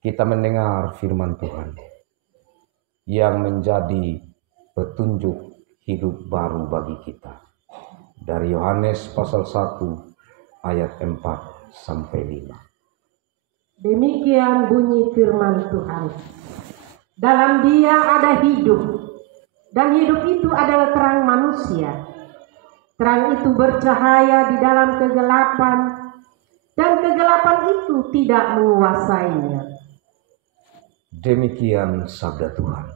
kita mendengar firman Tuhan yang menjadi petunjuk hidup baru bagi kita. Dari Yohanes pasal 1 ayat 4 sampai 5. Demikian bunyi firman Tuhan. Dalam Dia ada hidup, dan hidup itu adalah terang manusia. Terang itu bercahaya di dalam kegelapan, dan kegelapan itu tidak menguasainya. Demikian sabda Tuhan.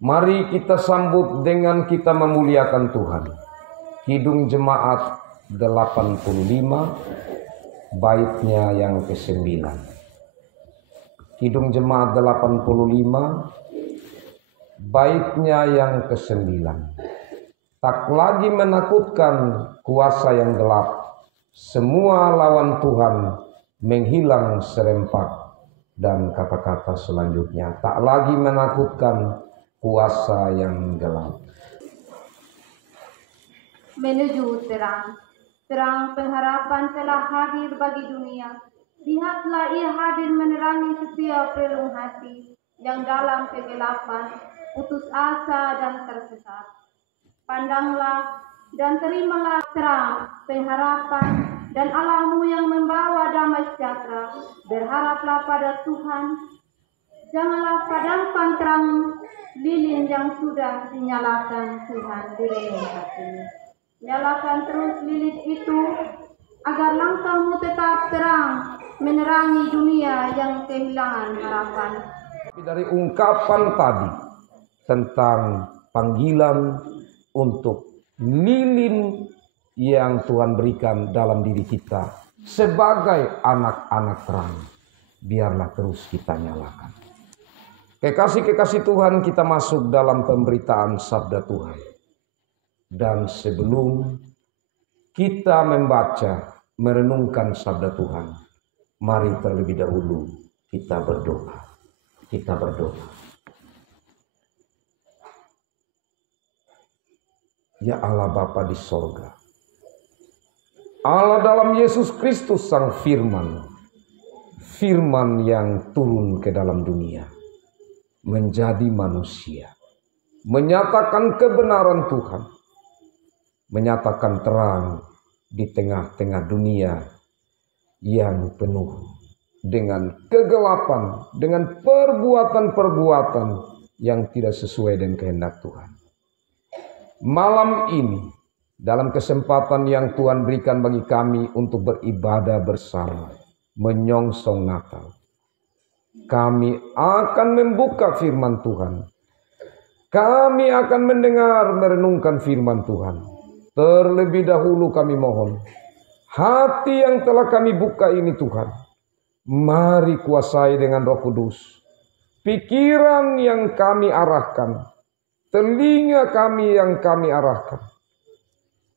Mari kita sambut dengan kita memuliakan Tuhan. Kidung Jemaat 85, baitnya yang ke-9. Kidung Jemaat 85, baitnya yang ke-9. Tak lagi menakutkan kuasa yang gelap, semua lawan Tuhan menghilang serempak. Dan kata-kata selanjutnya, tak lagi menakutkan kuasa yang gelap. Menuju terang, terang pengharapan telah hadir bagi dunia. Lihatlah, Ia hadir menerangi setiap relung hati yang dalam kegelapan, putus asa dan tersesat. Pandanglah dan terimalah terang pengharapan dan Allahmu yang membawa damai sejahtera. Berharaplah pada Tuhan. Janganlah padamkan terang lilin yang sudah dinyalakan Tuhan di relung hatimu. Nyalakan terus lilin itu agar langkahmu tetap terang menerangi dunia yang kehilangan harapan. Dari ungkapan tadi tentang panggilan untuk lilin yang Tuhan berikan dalam diri kita sebagai anak-anak terang, biarlah terus kita nyalakan. Kekasih-kekasih Tuhan, kita masuk dalam pemberitaan sabda Tuhan. Dan sebelum kita membaca, merenungkan sabda Tuhan, mari terlebih dahulu kita berdoa. Kita berdoa. Ya Allah Bapa di sorga, Allah dalam Yesus Kristus Sang Firman, Firman yang turun ke dalam dunia, menjadi manusia, menyatakan kebenaran Tuhan, menyatakan terang di tengah-tengah dunia yang penuh dengan kegelapan, dengan perbuatan-perbuatan yang tidak sesuai dengan kehendak Tuhan. Malam ini, dalam kesempatan yang Tuhan berikan bagi kami untuk beribadah bersama, menyongsong Natal, kami akan membuka firman Tuhan. Kami akan mendengar, merenungkan firman Tuhan. Terlebih dahulu kami mohon, hati yang telah kami buka ini Tuhan, mari kuasai dengan Roh Kudus. Pikiran yang kami arahkan, telinga kami yang kami arahkan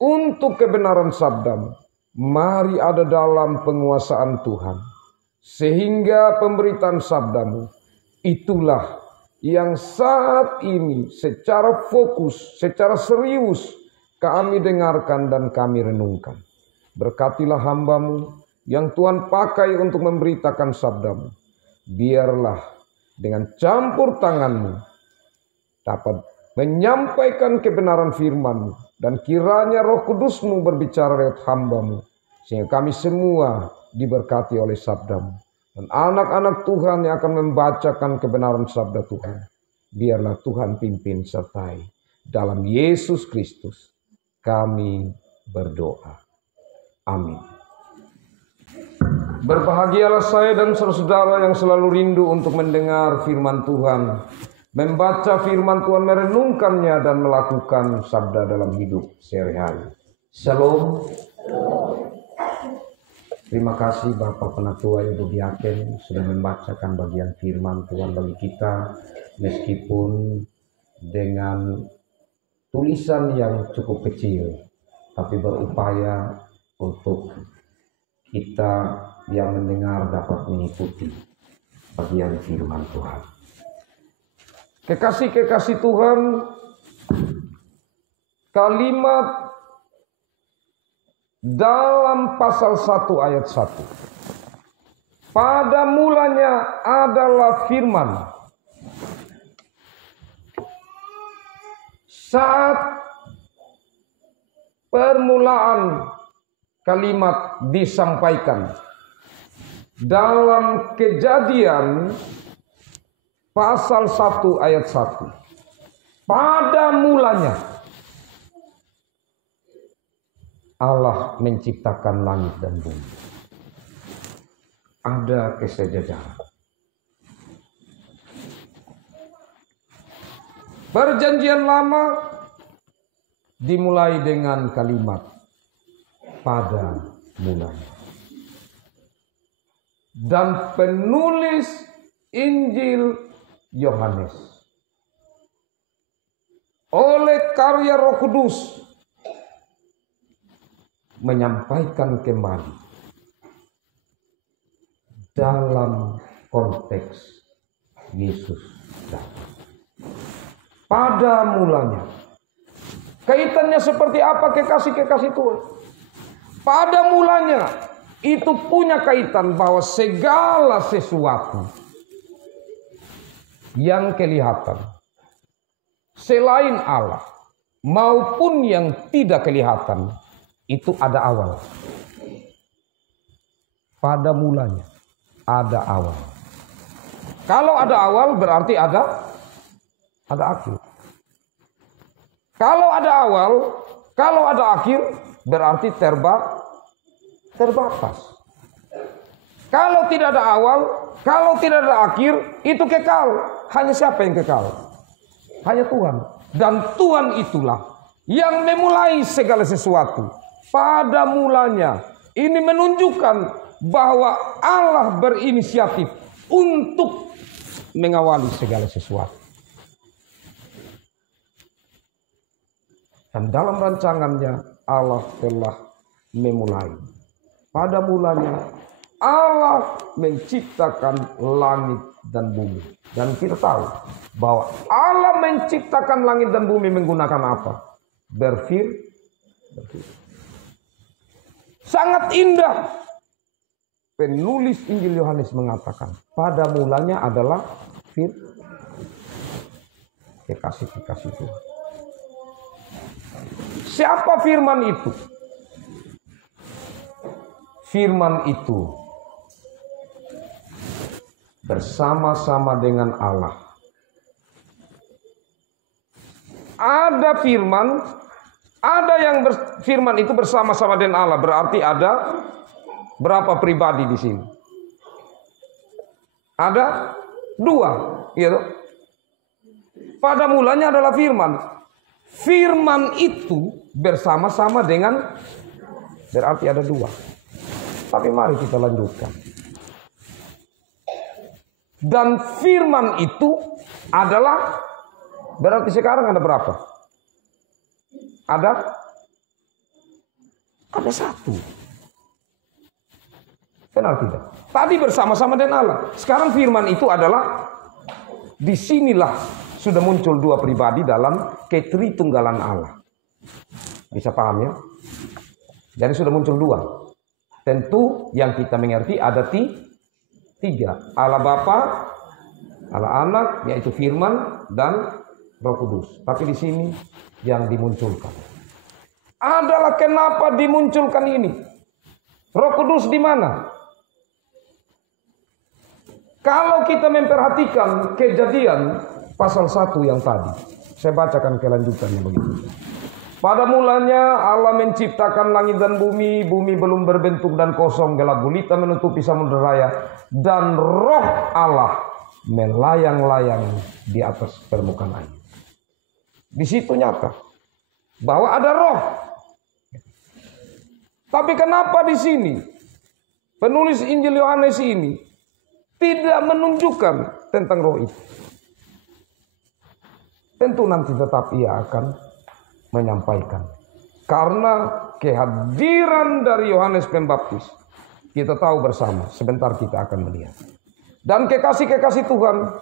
untuk kebenaran sabda-Mu, mari ada dalam penguasaan Tuhan. Sehingga pemberitaan sabda-Mu itulah yang saat ini secara fokus, secara serius kami dengarkan dan kami renungkan. Berkatilah hamba-Mu yang Tuhan pakai untuk memberitakan sabda-Mu. Biarlah dengan campur tangan-Mu dapat menyampaikan kebenaran firman-Mu. Dan kiranya Roh Kudus-Mu berbicara lewat hamba-Mu, sehingga kami semua diberkati oleh sabda-Mu. Dan anak-anak Tuhan yang akan membacakan kebenaran sabda Tuhan, biarlah Tuhan pimpin sertai. Dalam Yesus Kristus kami berdoa. Amin. Berbahagialah saya dan saudara-saudara yang selalu rindu untuk mendengar firman Tuhan, membaca firman Tuhan, merenungkannya dan melakukan sabda dalam hidup sehari-hari. Shalom. Terima kasih Bapak Penatua Ibu Diaken sudah membacakan bagian firman Tuhan bagi kita, meskipun dengan tulisan yang cukup kecil, tapi berupaya untuk kita yang mendengar dapat mengikuti bagian firman Tuhan. Kekasih-kekasih Tuhan, kalimat dalam pasal 1 ayat 1 Pada mulanya adalah firman. Saat permulaan kalimat disampaikan dalam Kejadian pasal 1 ayat 1. Pada mulanya Allah menciptakan langit dan bumi. Ada kesejajaran. Perjanjian Lama dimulai dengan kalimat pada mulanya. Dan penulis Injil Yohanes oleh karya Roh Kudus menyampaikan kembali dalam konteks Yesus datang. Pada mulanya. Kaitannya seperti apa kekasih-kekasih Tuhan? Pada mulanya itu punya kaitan bahwa segala sesuatu yang kelihatan selain Allah maupun yang tidak kelihatan itu ada awal. Pada mulanya ada awal. Kalau ada awal berarti ada akhir. Kalau ada awal, kalau ada akhir berarti terbatas. Kalau tidak ada awal, kalau tidak ada akhir, itu kekal. Hanya siapa yang kekal? Hanya Tuhan. Dan Tuhan itulah yang memulai segala sesuatu. Pada mulanya, ini menunjukkan bahwa Allah berinisiatif untuk mengawali segala sesuatu. Dan dalam rancangannya Allah telah memulai. Pada mulanya Allah menciptakan langit dan bumi. Dan kita tahu bahwa Allah menciptakan langit dan bumi menggunakan apa? Berfirman. Sangat indah. Penulis Injil Yohanes mengatakan pada mulanya adalah firman. Kekasih-kekasih Tuhan. Siapa firman itu? Firman itu bersama-sama dengan Allah. Ada firman, ada yang firman itu bersama-sama dengan Allah. Berarti ada berapa pribadi di sini? Ada 2, gitu. Pada mulanya adalah firman. Firman itu bersama-sama dengan, berarti ada 2. Tapi mari kita lanjutkan. Dan firman itu adalah, berarti sekarang ada berapa? Ada 1. Benar tidak? Tadi bersama-sama dengan Allah. Sekarang firman itu adalah, disinilah sudah muncul 2 pribadi dalam ketritunggalan Allah. Bisa paham ya? Jadi sudah muncul 2. Tentu yang kita mengerti ada 3. Allah Bapa, Allah Anak, yaitu firman, dan Roh Kudus. Tapi di sini yang dimunculkan adalah kenapa dimunculkan ini? Roh Kudus di mana? Kalau kita memperhatikan Kejadian pasal 1 yang tadi, saya bacakan kelanjutannya begitu. Pada mulanya Allah menciptakan langit dan bumi. Bumi belum berbentuk dan kosong, gelap gulita menutupi samudera raya, dan Roh Allah melayang-layang di atas permukaan air. Di situ nyata bahwa ada roh. Tapi kenapa di sini penulis Injil Yohanes ini tidak menunjukkan tentang roh itu? Tentu nanti tetap ia akan menyampaikan. Karena kehadiran dari Yohanes Pembaptis, kita tahu bersama, sebentar kita akan melihat. Dan kekasih-kekasih Tuhan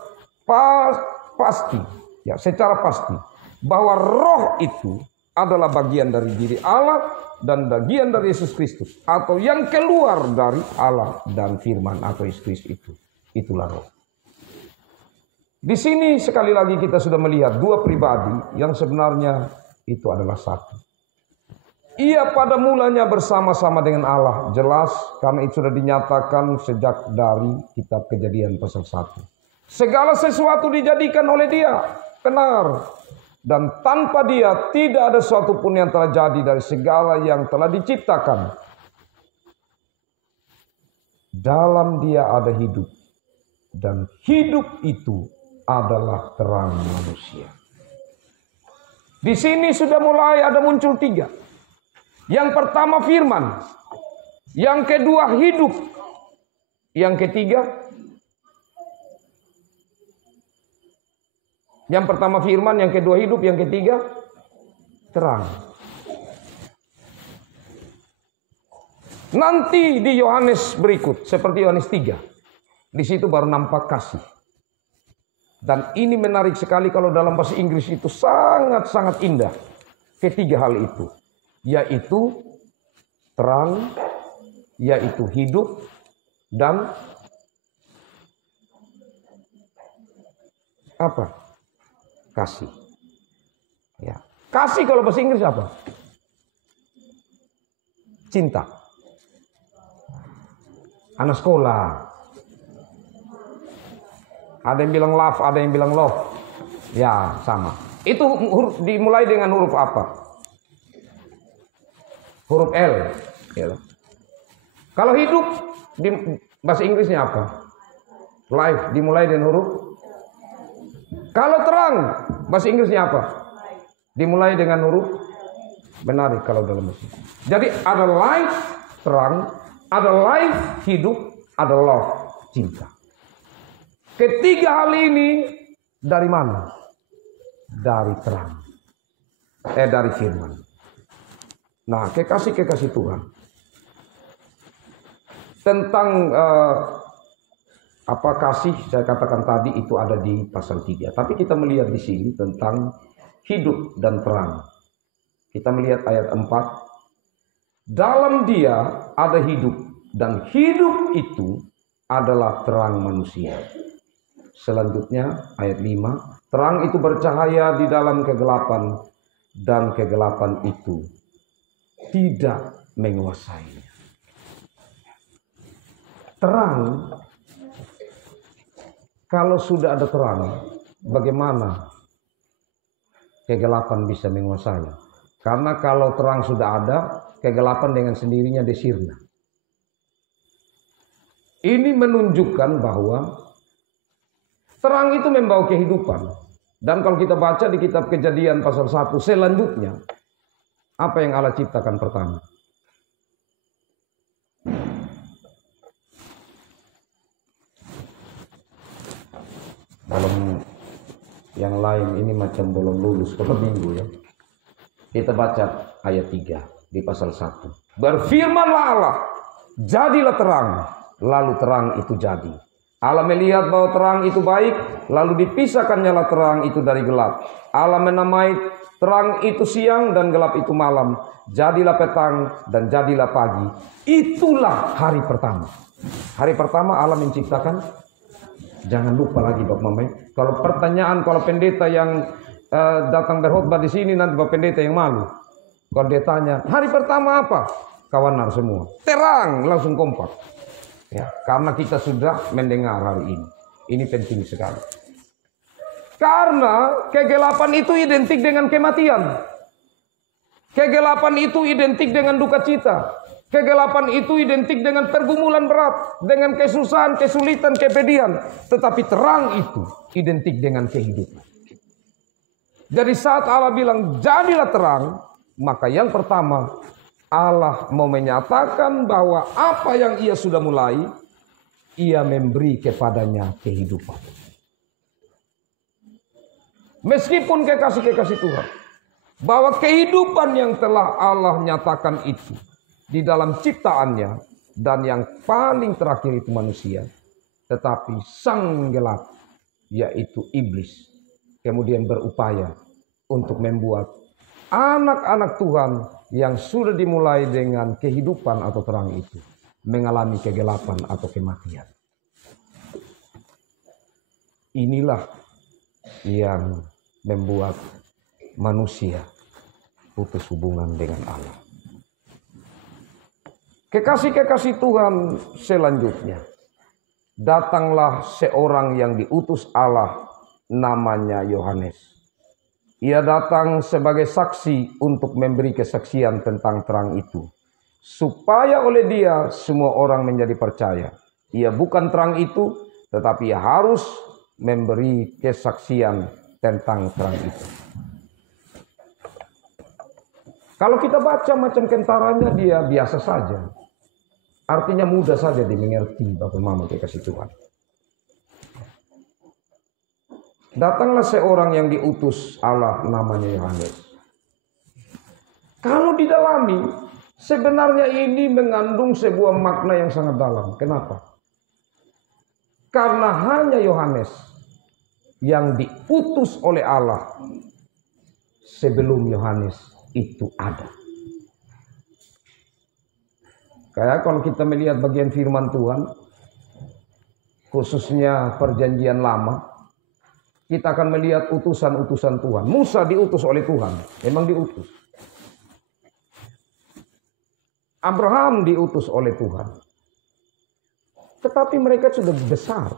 pasti, ya secara pasti, bahwa roh itu adalah bagian dari diri Allah dan bagian dari Yesus Kristus, atau yang keluar dari Allah dan firman atau Yesus Kristus itu. Itulah roh. Di sini sekali lagi kita sudah melihat dua pribadi yang sebenarnya itu adalah satu. Ia pada mulanya bersama-sama dengan Allah, jelas karena itu sudah dinyatakan sejak dari kitab Kejadian pasal 1. Segala sesuatu dijadikan oleh Dia, benar. Dan tanpa Dia tidak ada sesuatu pun yang telah jadi dari segala yang telah diciptakan. Dalam Dia ada hidup, dan hidup itu adalah terang manusia. Di sini sudah mulai ada muncul tiga. Yang pertama firman, yang kedua hidup, yang ketiga, yang pertama firman, yang kedua hidup, yang ketiga terang. Nanti di Yohanes berikut, seperti Yohanes 3, di situ baru nampak kasih. Dan ini menarik sekali kalau dalam bahasa Inggris itu sangat-sangat indah. Ketiga hal itu, yaitu terang, yaitu hidup, dan apa? Kasih. Ya. Kasih kalau bahasa Inggris apa? Cinta. Anak sekolah. Ada yang bilang love, ada yang bilang love. Ya, sama. Itu dimulai dengan huruf apa? Huruf L. Ya. Kalau hidup, di bahasa Inggrisnya apa? Life, dimulai dengan huruf. Kalau terang, bahasa Inggrisnya apa? Dimulai dengan huruf. Benar kalau dalam bahasa Inggris. Jadi ada life, terang. Ada life, hidup. Ada love, cinta. Ketiga hal ini dari mana? Dari terang. Dari firman. Nah, kekasih Tuhan. Tentang apa kasih saya katakan tadi itu ada di pasal 3. Tapi kita melihat di sini tentang hidup dan terang. Kita melihat ayat 4. Dalam Dia ada hidup, dan hidup itu adalah terang manusia. Selanjutnya ayat 5, terang itu bercahaya di dalam kegelapan, dan kegelapan itu tidak menguasainya. Terang, kalau sudah ada terang, bagaimana kegelapan bisa menguasai? Karena kalau terang sudah ada, kegelapan dengan sendirinya disirna. Ini menunjukkan bahwa terang itu membawa kehidupan. Dan kalau kita baca di kitab Kejadian pasal 1 selanjutnya, apa yang Allah ciptakan pertama? Dalam yang lain ini macam belum lulus kalau minggu ya. Kita baca ayat 3 di pasal 1. Berfirmanlah Allah, jadilah terang, lalu terang itu jadi. Allah melihat bahwa terang itu baik, lalu dipisahkan nyala terang itu dari gelap. Allah menamai terang itu siang dan gelap itu malam. Jadilah petang dan jadilah pagi. Itulah hari pertama. Hari pertama Allah menciptakan. Jangan lupa lagi Bapak Mama. Kalau pertanyaan, kalau pendeta yang datang berkhotbah di sini nanti Bapak pendeta yang malu. Kalau dia tanya, hari pertama apa? Kawanar semua. Terang, langsung kompak. Ya, karena kita sudah mendengar hari ini. Ini penting sekali. Karena kegelapan itu identik dengan kematian. Kegelapan itu identik dengan duka cita. Kegelapan itu identik dengan pergumulan berat, dengan kesusahan, kesulitan, kepedihan. Tetapi terang itu identik dengan kehidupan. Jadi saat Allah bilang jadilah terang, maka yang pertama Allah mau menyatakan bahwa apa yang Ia sudah mulai, Ia memberi kepadanya kehidupan. Meskipun kekasih-kekasih Tuhan, bahwa kehidupan yang telah Allah nyatakan itu di dalam ciptaannya, dan yang paling terakhir itu manusia, tetapi sang gelap, yaitu iblis, kemudian berupaya untuk membuat anak-anak Tuhan yang sudah dimulai dengan kehidupan atau terang itu mengalami kegelapan atau kematian. Inilah yang membuat manusia putus hubungan dengan Allah. Kekasih-kekasih Tuhan selanjutnya, datanglah seorang yang diutus Allah, namanya Yohanes. Ia datang sebagai saksi untuk memberi kesaksian tentang terang itu, supaya oleh dia semua orang menjadi percaya. Ia bukan terang itu, tetapi ia harus memberi kesaksian tentang terang itu. Kalau kita baca macam kentaranya, dia biasa saja. Artinya mudah saja dimengerti, Bapak Mama kekasih Tuhan. Datanglah seorang yang diutus Allah, namanya Yohanes. Kalau didalami, sebenarnya ini mengandung sebuah makna yang sangat dalam. Kenapa? Karena hanya Yohanes yang diutus oleh Allah sebelum Yohanes itu ada. Kayak kalau kita melihat bagian firman Tuhan, khususnya perjanjian lama, kita akan melihat utusan-utusan Tuhan. Musa diutus oleh Tuhan, memang diutus. Abraham diutus oleh Tuhan. Tetapi mereka sudah besar.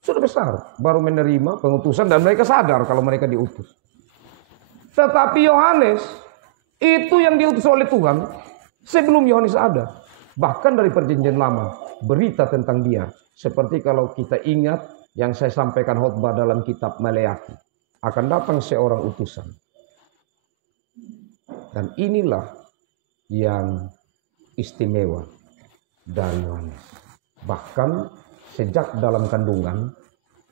Sudah besar, baru menerima pengutusan dan mereka sadar kalau mereka diutus. Tetapi Yohanes, itu yang diutus oleh Tuhan sebelum Yohanes ada. Bahkan dari perjanjian lama, berita tentang dia. Seperti kalau kita ingat yang saya sampaikan khotbah dalam kitab Maleakhi. Akan datang seorang utusan. Dan inilah yang istimewa dari Yohanes. Bahkan sejak dalam kandungan,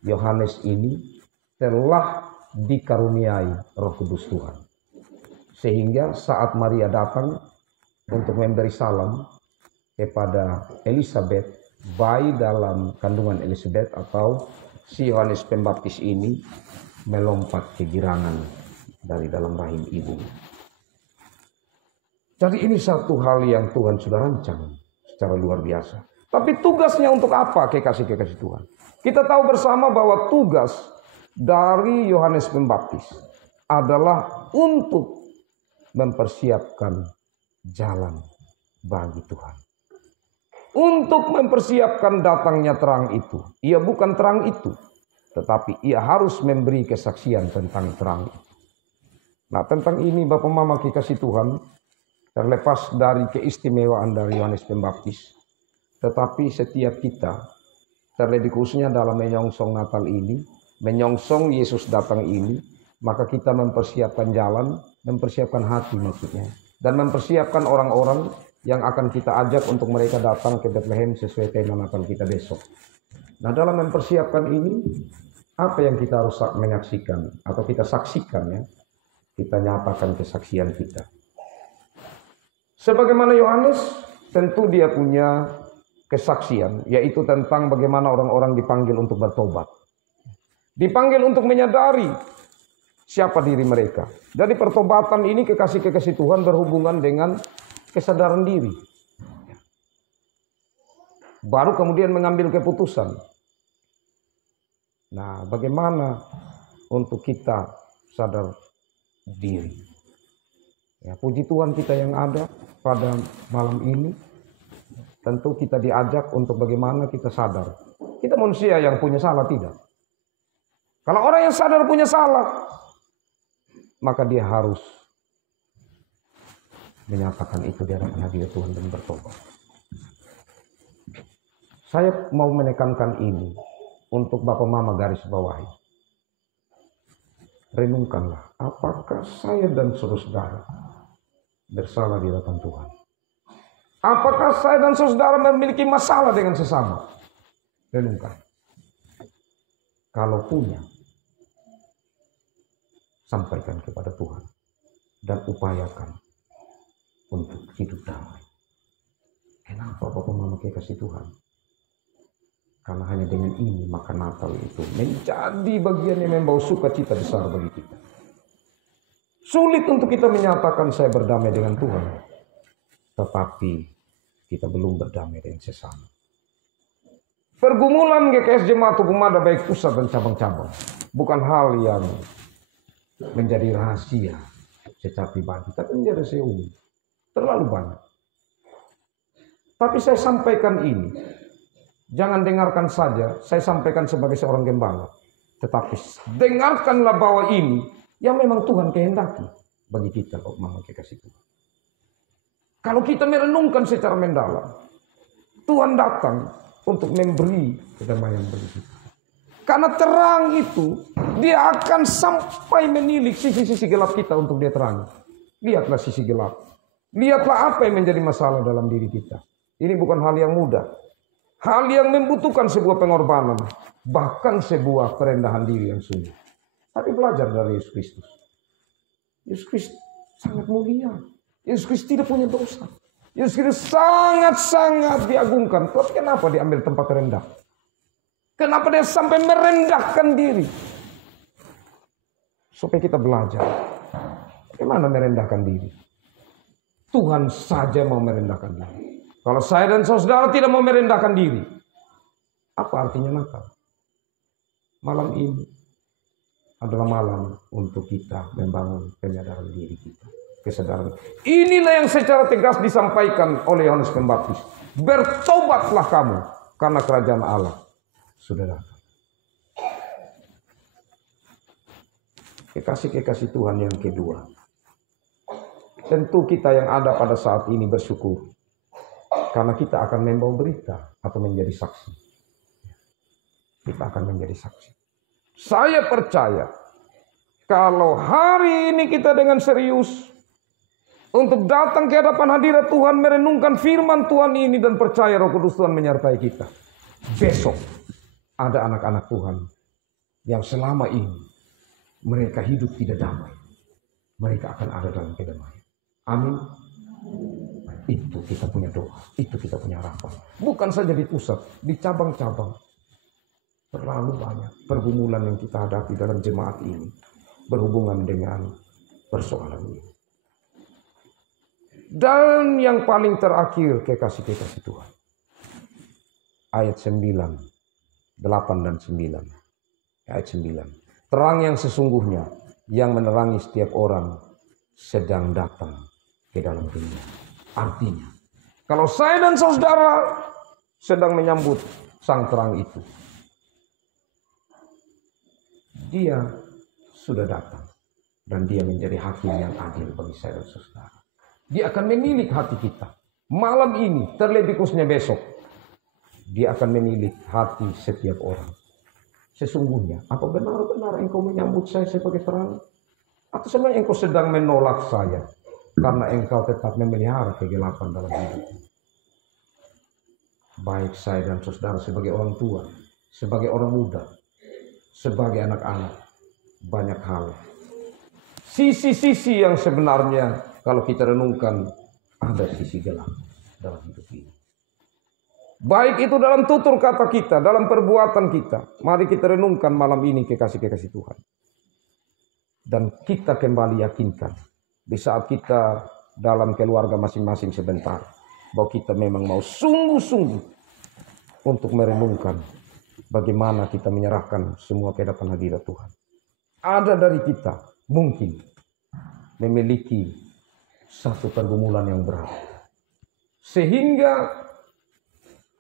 Yohanes ini telah dikaruniai Roh Kudus Tuhan. Sehingga saat Maria datang untuk memberi salam kepada Elizabeth, bayi dalam kandungan Elizabeth atau si Yohanes Pembaptis ini melompat kegirangan dari dalam rahim ibu. Jadi ini satu hal yang Tuhan sudah rancang secara luar biasa. Tapi tugasnya untuk apa, kekasih-kekasih Tuhan? Kita tahu bersama bahwa tugas dari Yohanes Pembaptis adalah untuk mempersiapkan jalan bagi Tuhan. Untuk mempersiapkan datangnya terang itu. Ia bukan terang itu, tetapi ia harus memberi kesaksian tentang terang itu. Nah, tentang ini Bapak Mama kekasih Tuhan, terlepas dari keistimewaan dari Yohanes Pembaptis, tetapi setiap kita, terlebih khususnya dalam menyongsong Natal ini, menyongsong Yesus datang ini, maka kita mempersiapkan jalan, mempersiapkan hati maksudnya, dan mempersiapkan orang-orang yang akan kita ajak untuk mereka datang ke Bethlehem sesuai tema Natal kita besok. Nah, dalam mempersiapkan ini, apa yang kita harus menyaksikan atau kita saksikan ya, kita nyatakan kesaksian kita. Sebagaimana Yohanes, tentu dia punya kesaksian, yaitu tentang bagaimana orang-orang dipanggil untuk bertobat. Dipanggil untuk menyadari siapa diri mereka. Jadi pertobatan ini kekasih-kekasih Tuhan berhubungan dengan kesadaran diri. Baru kemudian mengambil keputusan. Nah, bagaimana untuk kita sadar diri? Ya, puji Tuhan kita yang ada pada malam ini. Tentu kita diajak untuk bagaimana kita sadar. Kita manusia yang punya salah, tidak. Kalau orang yang sadar punya salah, maka dia harus menyatakan itu di hadapan hadirat Tuhan dan bertobat. Saya mau menekankan ini untuk Bapak Mama garis bawahi. Renungkanlah, apakah saya dan saudara bersalah di hadapan Tuhan? Apakah saya dan saudara memiliki masalah dengan sesama? Renungkan. Kalau punya, sampaikan kepada Tuhan dan upayakan untuk hidup damai. Kenapa Bapak Mama kekasih Tuhan? Karena hanya dengan ini maka Natal itu menjadi bagian yang membawa sukacita besar bagi kita. Sulit untuk kita menyatakan saya berdamai dengan Tuhan. Tetapi kita belum berdamai dengan sesama. Pergumulan GKS Jemaat Hukum Ada baik pusat dan cabang-cabang bukan hal yang menjadi rahasia secara pribadi, tapi menjadi rahasia umum. Terlalu banyak. Tapi saya sampaikan ini, jangan dengarkan saja, saya sampaikan sebagai seorang gembala. Tetapi dengarkanlah bahwa ini yang memang Tuhan kehendaki bagi kita kok mau kasih Tuhan. Kalau kita merenungkan secara mendalam, Tuhan datang untuk memberi kedamaian bagi kita. Karena terang itu, dia akan sampai menilik sisi-sisi gelap kita untuk dia terangi. Lihatlah sisi gelap. Lihatlah apa yang menjadi masalah dalam diri kita. Ini bukan hal yang mudah. Hal yang membutuhkan sebuah pengorbanan. Bahkan sebuah perendahan diri yang sungguh. Tapi belajar dari Yesus Kristus. Yesus Kristus sangat mulia. Yesus Kristus tidak punya dosa. Yesus Kristus sangat-sangat diagungkan. Tapi kenapa diambil tempat rendah? Kenapa dia sampai merendahkan diri? Supaya kita belajar. Bagaimana merendahkan diri? Tuhan saja mau merendahkan diri. Kalau saya dan saudara tidak mau merendahkan diri, apa artinya Natal? Malam ini adalah malam untuk kita membangun penyadaran diri kita. Kesadaran. Inilah yang secara tegas disampaikan oleh Yohanes Pembaptis. Bertobatlah kamu, karena kerajaan Allah sudah datang. Kekasih-kekasih Tuhan yang kedua. Tentu kita yang ada pada saat ini bersyukur. Karena kita akan membawa berita atau menjadi saksi. Kita akan menjadi saksi. Saya percaya kalau hari ini kita dengan serius untuk datang ke hadapan hadirat Tuhan, merenungkan firman Tuhan ini dan percaya Roh Kudus Tuhan menyertai kita. Besok ada anak-anak Tuhan yang selama ini mereka hidup tidak damai. Mereka akan ada dalam kedamaian. Amin. Itu kita punya doa, itu kita punya harapan. Bukan saja di pusat, di cabang-cabang. Terlalu banyak pergumulan yang kita hadapi dalam jemaat ini berhubungan dengan persoalan ini. Dan yang paling terakhir, kekasih-kekasih Tuhan. Ayat 9, 8 dan 9. Ayat 9. Terang yang sesungguhnya yang menerangi setiap orang sedang datang ke dalam dunia. Artinya, kalau saya dan saudara sedang menyambut sang terang itu, dia sudah datang dan dia menjadi hakim yang adil bagi saya dan saudara. Dia akan menilik hati kita. Malam ini, terlebih khususnya besok, dia akan menilik hati setiap orang. Sesungguhnya, apa benar-benar engkau menyambut saya sebagai terang? Atau sebenarnya engkau sedang menolak saya karena engkau tetap memelihara kegelapan dalam hidupmu? Baik saya dan saudara sebagai orang tua, sebagai orang muda, sebagai anak-anak, banyak hal. Sisi-sisi yang sebenarnya kalau kita renungkan ada sisi gelap dalam hidup ini. Baik itu dalam tutur kata kita, dalam perbuatan kita. Mari kita renungkan malam ini kekasih-kekasih Tuhan. Dan kita kembali yakinkan di saat kita dalam keluarga masing-masing sebentar, bahwa kita memang mau sungguh-sungguh untuk merenungkan bagaimana kita menyerahkan semua ke hadapan hadirat Tuhan. Ada dari kita mungkin memiliki satu pergumulan yang berat, sehingga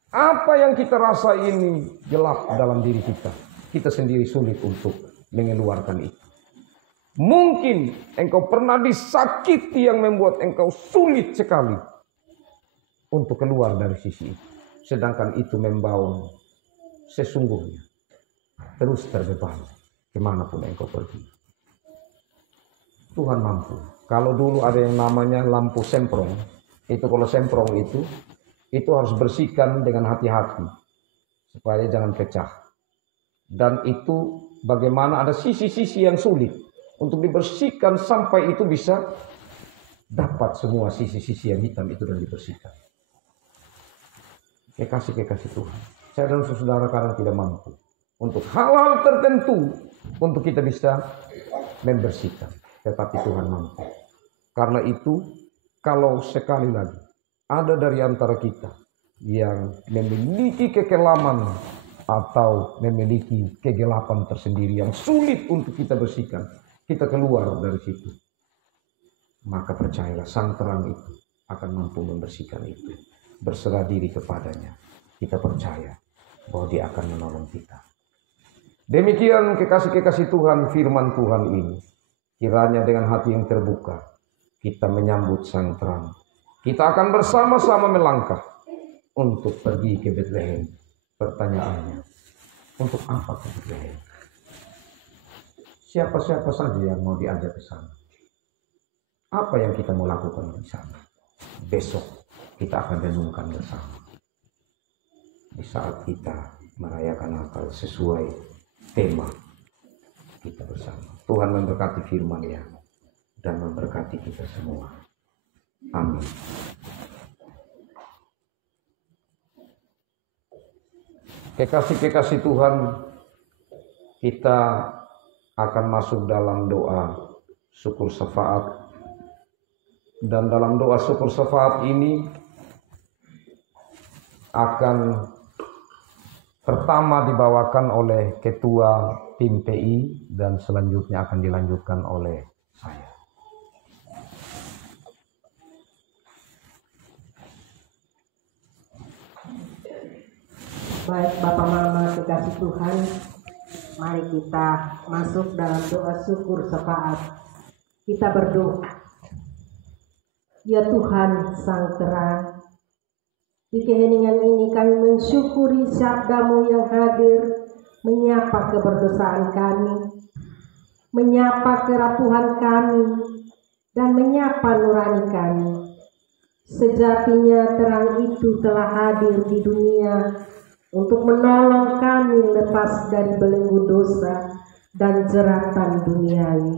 apa yang kita rasa ini gelap dalam diri kita, kita sendiri sulit untuk mengeluarkan itu. Mungkin engkau pernah disakiti yang membuat engkau sulit sekali untuk keluar dari sisi itu. Sedangkan itu membawa sesungguhnya terus terbeban kemanapun engkau pergi. Tuhan mampu. Kalau dulu ada yang namanya lampu semprong, itu kalau semprong itu harus bersihkan dengan hati-hati supaya jangan pecah. Dan itu bagaimana ada sisi-sisi yang sulit untuk dibersihkan sampai itu bisa dapat semua sisi-sisi yang hitam itu dan dibersihkan. Kekasih-kekasih Tuhan, saya dan saudara kadang tidak mampu untuk hal-hal tertentu untuk kita bisa membersihkan. tetapi Tuhan mampu. Karena itu, kalau sekali lagi ada dari antara kita yang memiliki kekelaman atau memiliki kegelapan tersendiri yang sulit untuk kita bersihkan, kita keluar dari situ, maka percayalah sang terang itu akan mampu membersihkan itu. Berserah diri kepadanya, kita percaya bahwa Dia akan menolong kita. Demikian kekasih-kekasih Tuhan, firman Tuhan ini. Kiranya dengan hati yang terbuka kita menyambut sang terang. Kita akan bersama-sama melangkah untuk pergi ke Betlehem. Pertanyaannya, untuk apa ke Betlehem? Siapa-siapa saja yang mau diajak ke sana? Apa yang kita mau lakukan di sana? Besok kita akan renungkan bersama. Di saat kita merayakan Natal sesuai tema kita bersama. Tuhan memberkati firman-Nya dan memberkati kita semua. Amin. Kekasih-kekasih Tuhan, kita akan masuk dalam doa syukur syafaat. Dan dalam doa syukur syafaat ini akan pertama dibawakan oleh Ketua Tim PI dan selanjutnya akan dilanjutkan oleh saya. Baik Bapak Mama kekasih Tuhan, mari kita masuk dalam doa syukur syafaat. Kita berdoa. Ya Tuhan Sang Terang, di keheningan ini kami mensyukuri sabda-Mu yang hadir, menyapa keberdosaan kami, menyapa kerapuhan kami, dan menyapa nurani kami. Sejatinya terang itu telah hadir di dunia untuk menolong kami lepas dari belenggu dosa dan jeratan duniawi.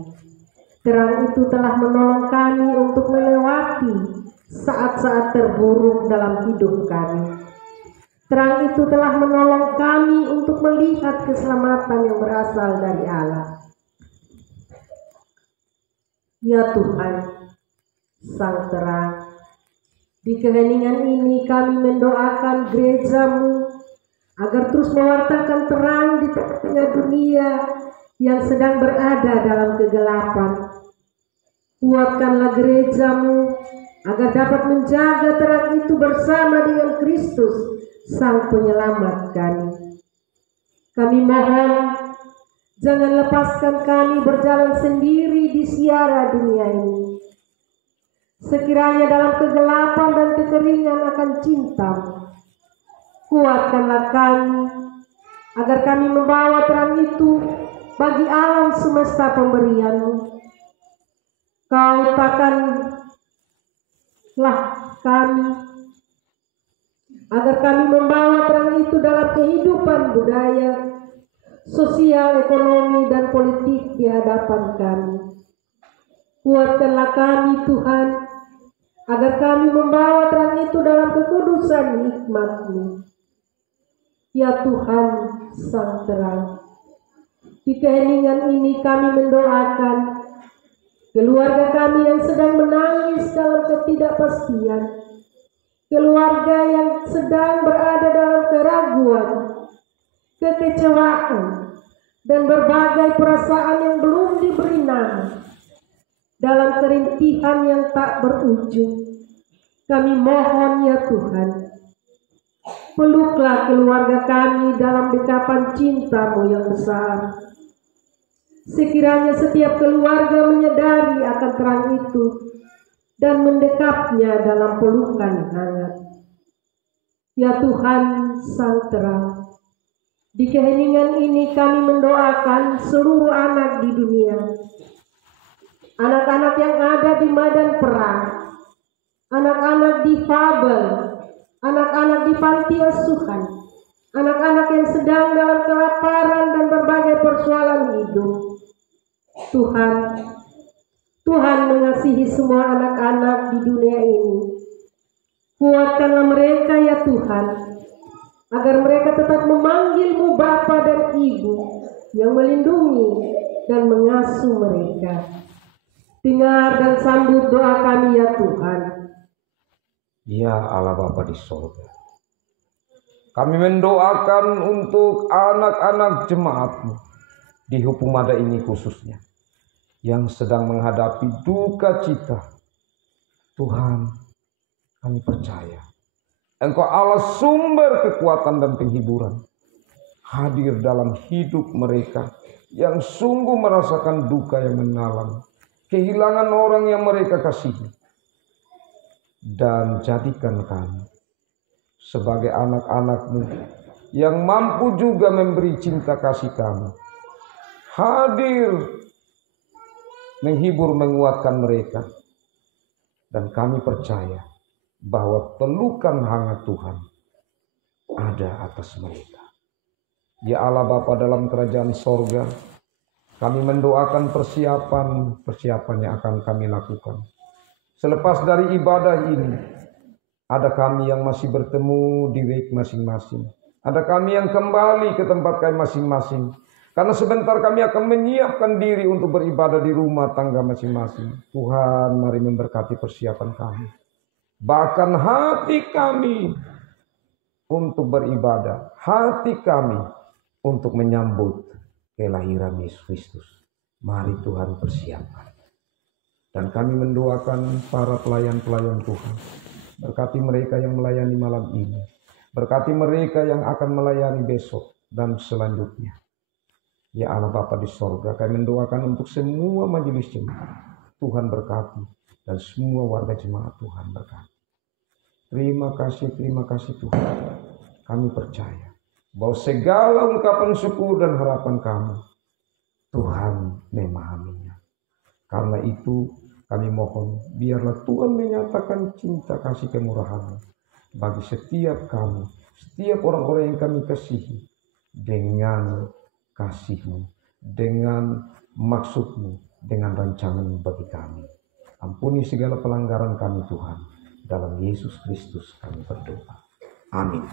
Terang itu telah menolong kami untuk melewati saat-saat terburuk dalam hidup kami. Terang itu telah menolong kami untuk melihat keselamatan yang berasal dari Allah. Ya Tuhan, Sang Terang, di keheningan ini kami mendoakan gereja-Mu agar terus mewartakan terang di tengah dunia yang sedang berada dalam kegelapan. Kuatkanlah gereja-Mu agar dapat menjaga terang itu bersama dengan Kristus, Sang Penyelamat kami. Kami mohon, jangan lepaskan kami berjalan sendiri di siara dunia ini. Sekiranya dalam kegelapan dan kekeringan akan cinta-Mu, kuatkanlah kami agar kami membawa terang itu bagi alam semesta pemberian-Mu. Kau takkanlah kami agar kami membawa terang itu dalam kehidupan budaya, sosial, ekonomi, dan politik di hadapan kami. Kuatkanlah kami Tuhan agar kami membawa terang itu dalam kekudusan hikmat-Mu. Ya Tuhan Sang Terang, di keheningan ini kami mendoakan keluarga kami yang sedang menangis dalam ketidakpastian, keluarga yang sedang berada dalam keraguan, kekecewaan, dan berbagai perasaan yang belum diberi nama. Dalam kerintihan yang tak berujung, kami mohon ya Tuhan, peluklah keluarga kami dalam dekapan cinta-Mu yang besar. Sekiranya setiap keluarga menyadari akan terang itu dan mendekapnya dalam pelukan hangat. Ya Tuhan Sang Terang, di keheningan ini kami mendoakan seluruh anak di dunia, anak-anak yang ada di medan perang, anak-anak difabel, anak-anak di panti asuhan, anak-anak yang sedang dalam kelaparan dan berbagai persoalan hidup. Tuhan mengasihi semua anak-anak di dunia ini. Kuatkanlah mereka ya Tuhan, agar mereka tetap memanggil-Mu Bapa dan Ibu yang melindungi dan mengasuh mereka. Dengar dan sambut doa kami ya Tuhan. Ya Allah Bapa di sorga, kami mendoakan untuk anak-anak jemaat-Mu di Hupumada ini khususnya, yang sedang menghadapi duka cita. Tuhan, kami percaya Engkau Allah sumber kekuatan dan penghiburan, hadir dalam hidup mereka yang sungguh merasakan duka yang mendalam, kehilangan orang yang mereka kasihi. Dan jadikan kami sebagai anak-anak-Mu yang mampu juga memberi cinta kasih kami, hadir menghibur, menguatkan mereka. Dan kami percaya bahwa pelukan hangat Tuhan ada atas mereka. Ya Allah Bapa dalam kerajaan sorga, kami mendoakan persiapan yang akan kami lakukan. Selepas dari ibadah ini, ada kami yang masih bertemu di wake masing-masing. Ada kami yang kembali ke tempat kami masing-masing. Karena sebentar kami akan menyiapkan diri untuk beribadah di rumah tangga masing-masing. Tuhan, mari memberkati persiapan kami. Bahkan hati kami untuk beribadah. Hati kami untuk menyambut kelahiran Yesus Kristus. Mari Tuhan persiapkan. Dan kami mendoakan para pelayan-pelayan Tuhan. Berkati mereka yang melayani malam ini. Berkati mereka yang akan melayani besok dan selanjutnya. Ya Allah Bapa di sorga, kami mendoakan untuk semua majelis jemaat. Tuhan berkati. Dan semua warga jemaat Tuhan berkati. Terima kasih Tuhan. Kami percaya bahwa segala ungkapan syukur dan harapan kami, Tuhan memahaminya. Karena itu kami mohon, biarlah Tuhan menyatakan cinta kasih kemurahan bagi setiap kami, setiap orang-orang yang kami kasihi, dengan kasih-Mu, dengan maksud-Mu, dengan rancangan bagi kami. Ampuni segala pelanggaran kami Tuhan. Dalam Yesus Kristus kami berdoa. Amin.